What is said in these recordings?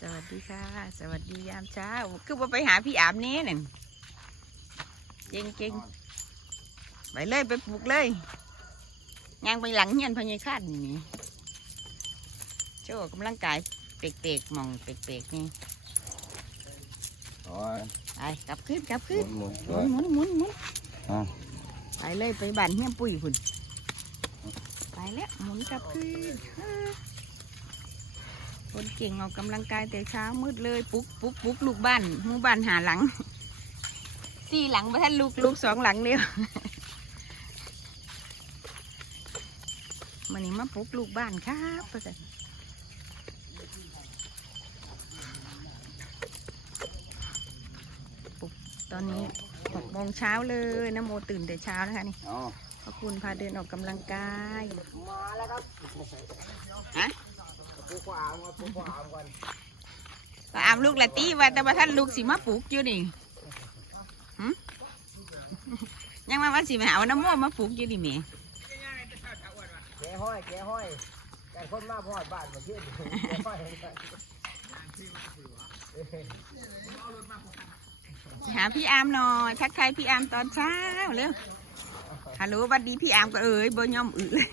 สวัสดีค่ะ สวัสดียามเช้า คือว่าไปหาพี่อามนี้นั่นเก่งเก่งๆไปเลยไปปลูกเลยยางไปหลังเฮียนพญายคาดนี่นี่โชว์กำลังกายเปกๆหมองเปกๆนี่โอ้ยไปกลับขึ้นกลับหขึ้นมุนหมุนหมุนหมุนหมุนอะไปเลยไปบ้านเฮียปุ๋ยพุ่นไปแล้วหมุนกลับขึ้นอ่า คนเก่งออกกำลังกายแต่เช้ามืดเลยปลุ๊กปลุ๊กปลุ๊กลูกบ้านหมู่บ้านหาหลังสี่หลังไปท่านลูกลูกสองหลังเดียวมันนี้มาปลุกลูกบ้านครับประจันปลุกตอนนี้หกโมงเช้าเลยนะโมตื่นแต่เช้านะคะนี่อ๋อขอบคุณพาเดินออกกำลังกายมาแล้วครับฮะ ปูขวามก่อนปูขวามก่อนก็อามลูกละตีว่าแต่ว่าท่านลูกสิมาปลูกอยู่นี่หึยังมาว่าสิมาเอาน้ำโมมาปลูกอยู่นี่แม่แกห้อยแกห้อยแต่คนมาพอดบ้านมาขึ้นแกห้อยหาพี่อามหน่อยทักทายพี่อามตอนเช้าเร็วฮัลโหลสวัสดีพี่อามก็เอ้ยบ่ยอมอึเลย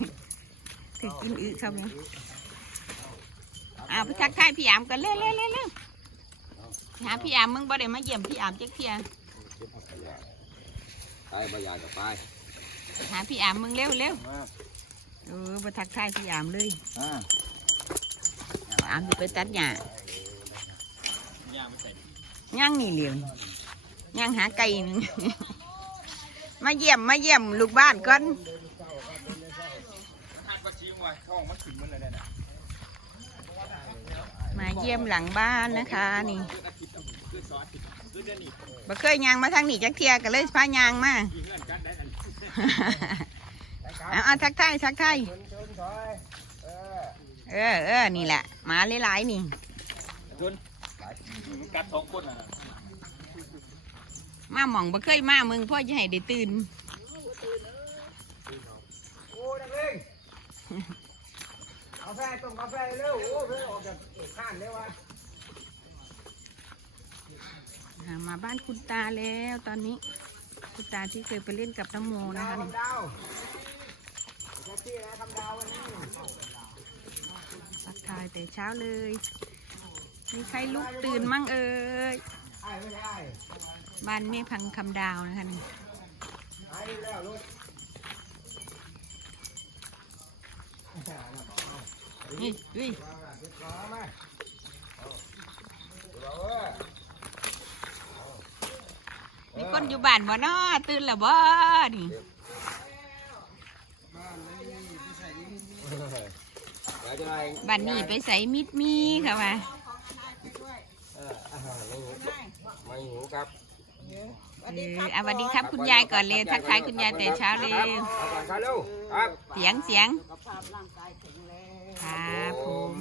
ถึงกินอึเขาไหม อาไปทักทายพี่อามกันเร็วเร็วเร็วเร็วหาพี่อามมึงบ่ได้มาเยี่ยมพี่อามเจ๊กเทียไปบ่อยากจะไปหาพี่อามมึงเร็วเร็วมาเออมาทักทายพี่อามเลยอ่าอามจะไปตัดหญ้าย่างนี่เหลียวย่างหาไก่หนึงมาเยี่ยมมาเยี่ยมลูกบ้านก่อน มาเยี่ยมหลังบ้านนะคะนี่บ่เคยยางมาทางนี้จักเทียก็เลยพายางมาเอาเอาทักทายทักทายชนชนถอยเออเออเออนี่แหละหมาหลายๆนี่กัดสองคนอะมาหม่องบ่เคยมามึงพ่อจะให้ได้ตื่นโอ้นักเลงกา แฟต้มกาแฟเร็ว โอ้เพิ่งออกจากข้านเลยวะอ่ามาบ้านคุณตาแล้วตอนนี้ คุณตาที่เคยไปเล่นกับน้ำโมนะดาวคะนี่คำดาวแท็กซี่นะคำดาววันนี้ทักทายแต่เช้าเลย มีใครลุกตื่นมั่งเอ่ยไอ้ไม่ได้บ้านแม่พังคำดาวนะคะนี่ ไอ้ นี่นี่มีคนอยู่บ้านบ่นาตื่นแล้วบ่นี่บ้านนี้ไปใส่มิดมีค่ะว่าเอออาหารไม่หิวไม่หิวครับเอออะสวัสดีครับคุณยายก่อนเลยทักทายคุณยายแต่เช้าเลยเอาก่อนครับลูกครับเสียงเสียง ครับผม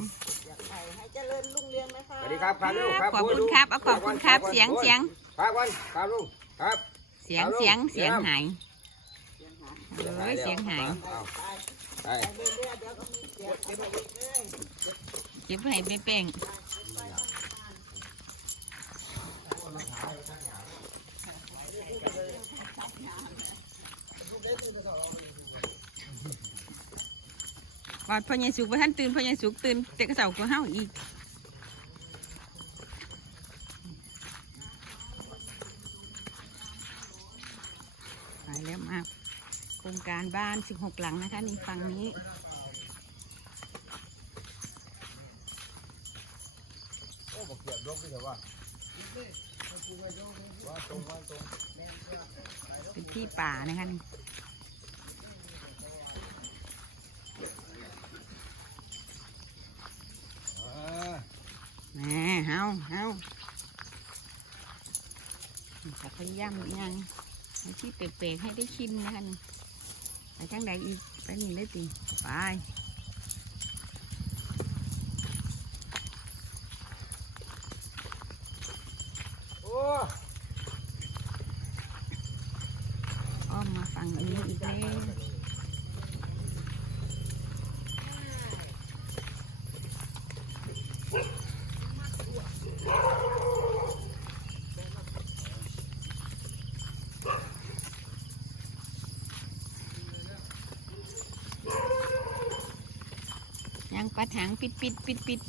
อยากให้ให้เจริญรุ่งเรืองนะคะสวัสดีครับครับลูกครับขอบคุณครับเอาขอบคุณครับเสียงเสียงครับวันครับลูกครับ เสียงเสียงเสียงหายเอ้ยเสียงหายเอาไปไปเรื่อยๆเดี๋ยวก็มีเสียงเอาไปเรื่อยเก็บให้ไม่แป้ง อดพ่อใหญ่สุกพ่ท่านตื่นพ่อใหญ่สุกตื่นแต่กระเสาก็เฮาอีกไปแล้วมาโครงการบ้าน16หกหลังนะคะนี่ฝั่งนี้โอ้บอกเกียบลงไปเถอะว่าว่าตรงว่าตรงเป็นที่ป่านะคะนี่ อ่า แหม่ เฮาเฮาจะพยายามยังที่เปลกๆให้ได้ชิมนะคะนี่ไปทางใดอีกไปนี่เลยติไปโอ้มมาฝั่งนี้อีกแล้ว หางปิดปิดปิดปิด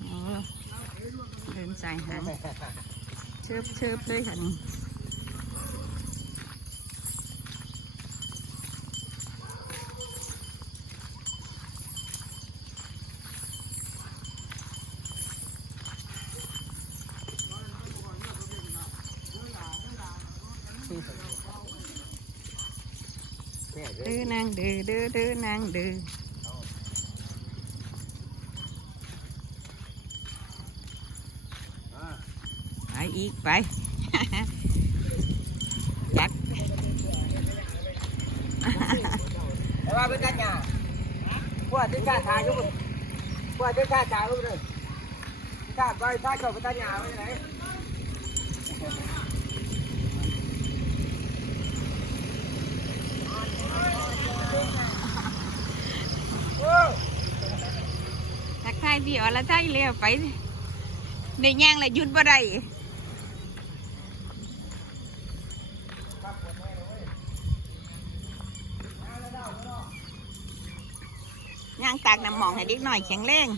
โอ้เดินสายหางเชิบเชิบเลยค่ะนี่ ด้เด้ออนางเด้อเด้อเด้อนางเด้อไปอีกไปจักแต่ว่าเป็นกันหยาพวกที่กล้าทายก็พวกที่กล้าทายก็เลยกล้าไปถ้าเกิดเป็นกันหยาไปไหน ทักทายพี่อ๋อละทายเร็วไปในย่างเลยหยุดบ่ได้ย่างตากน้ำหมองให้เด็กหน่อยแข็งแรง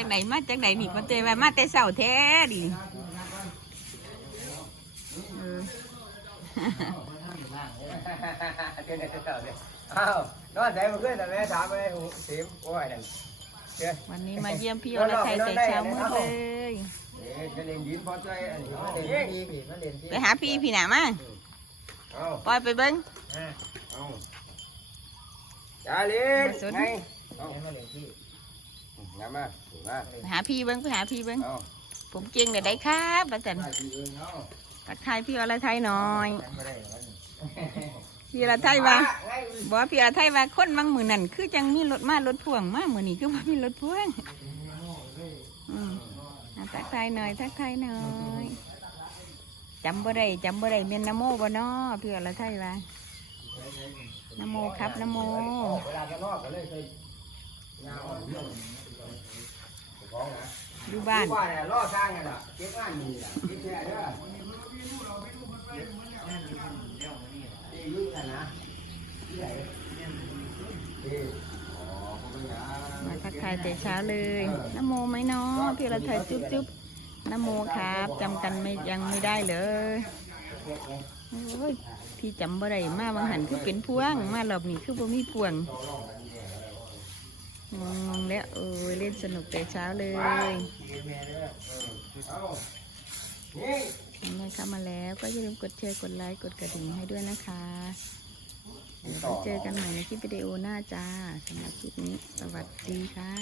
จากไหนมาจากไหนนี่มาเจอมามาแต่เสาแท้ดิเออเดี๋ยวเดี๋ยวเดี๋ยวเดี๋ยวอ้าวนอนใจมาขึ้นแต่แม่ถามไปหูสิมโอ้ยนั่นเดี๋ยววันนี้มาเยี่ยมพี่อรไทยแต่เช้ามืดเลยเดี๋ยวจะเล่นดินพอใจอันนี้มาเล่นดีพี่มาเล่นดีไปหาพี่พี่หนามาเอาปล่อยไปเบิ้งเอาจ่าเล่นไง งามมากถูกมากไปหาพี่เบิ้งไปหาพี่เบิ้งเอาผมเก่งเดี๋ยวได้ครับประจันไปที่อื่นเอาตักทายพี่อรไทยหน่อยจำไม่ได้เหรอพี่อรไทยว่าบอกว่าพี่อรไทยว่าคนบางมือนั่นคือจังมีรถมารถพ่วงมามือนี้คือว่ามีรถพ่วงอืมอะทักทายหน่อยทักทายหน่อยจำบ่ได้จำบ่ได้เมียนนโมบ่น้อพี่อรไทยว่านโมครับนโม เวลาจะนอกก็เลยเคยยาวเรื่ อยู่บ้านว่าเนี่ยล่อสร้างกันล่ะเก็บงานนี่ล่ะคิดแค่เด้อนี่ยุ่งกันนะที่ไหนที่อ๋อเขาเป็นยามาทักทายแต่เช้าเลยน้โมไหมเนาะพี่อรไทยจุ๊บจุ๊บนโมครับจำกันไม่ยังไม่ได้เลยโอ้ยพี่จำบ่ได้มาบางหันคือเป็นพวง มารอบนี้คือบ่มีพวง งงงแล้วเออเล่นสนุกแต่เช้าเลยเอานี่ยังไงเข้ามาแล้วก็อย่าลืมกดแชร์กดไลค์กดกระดิ่งให้ด้วยนะคะเดี๋ยวเจอกันใหม่ในคลิปวิดีโอหน้าจ้าสำหรับคลิปนี้ สวัสดีค่ะ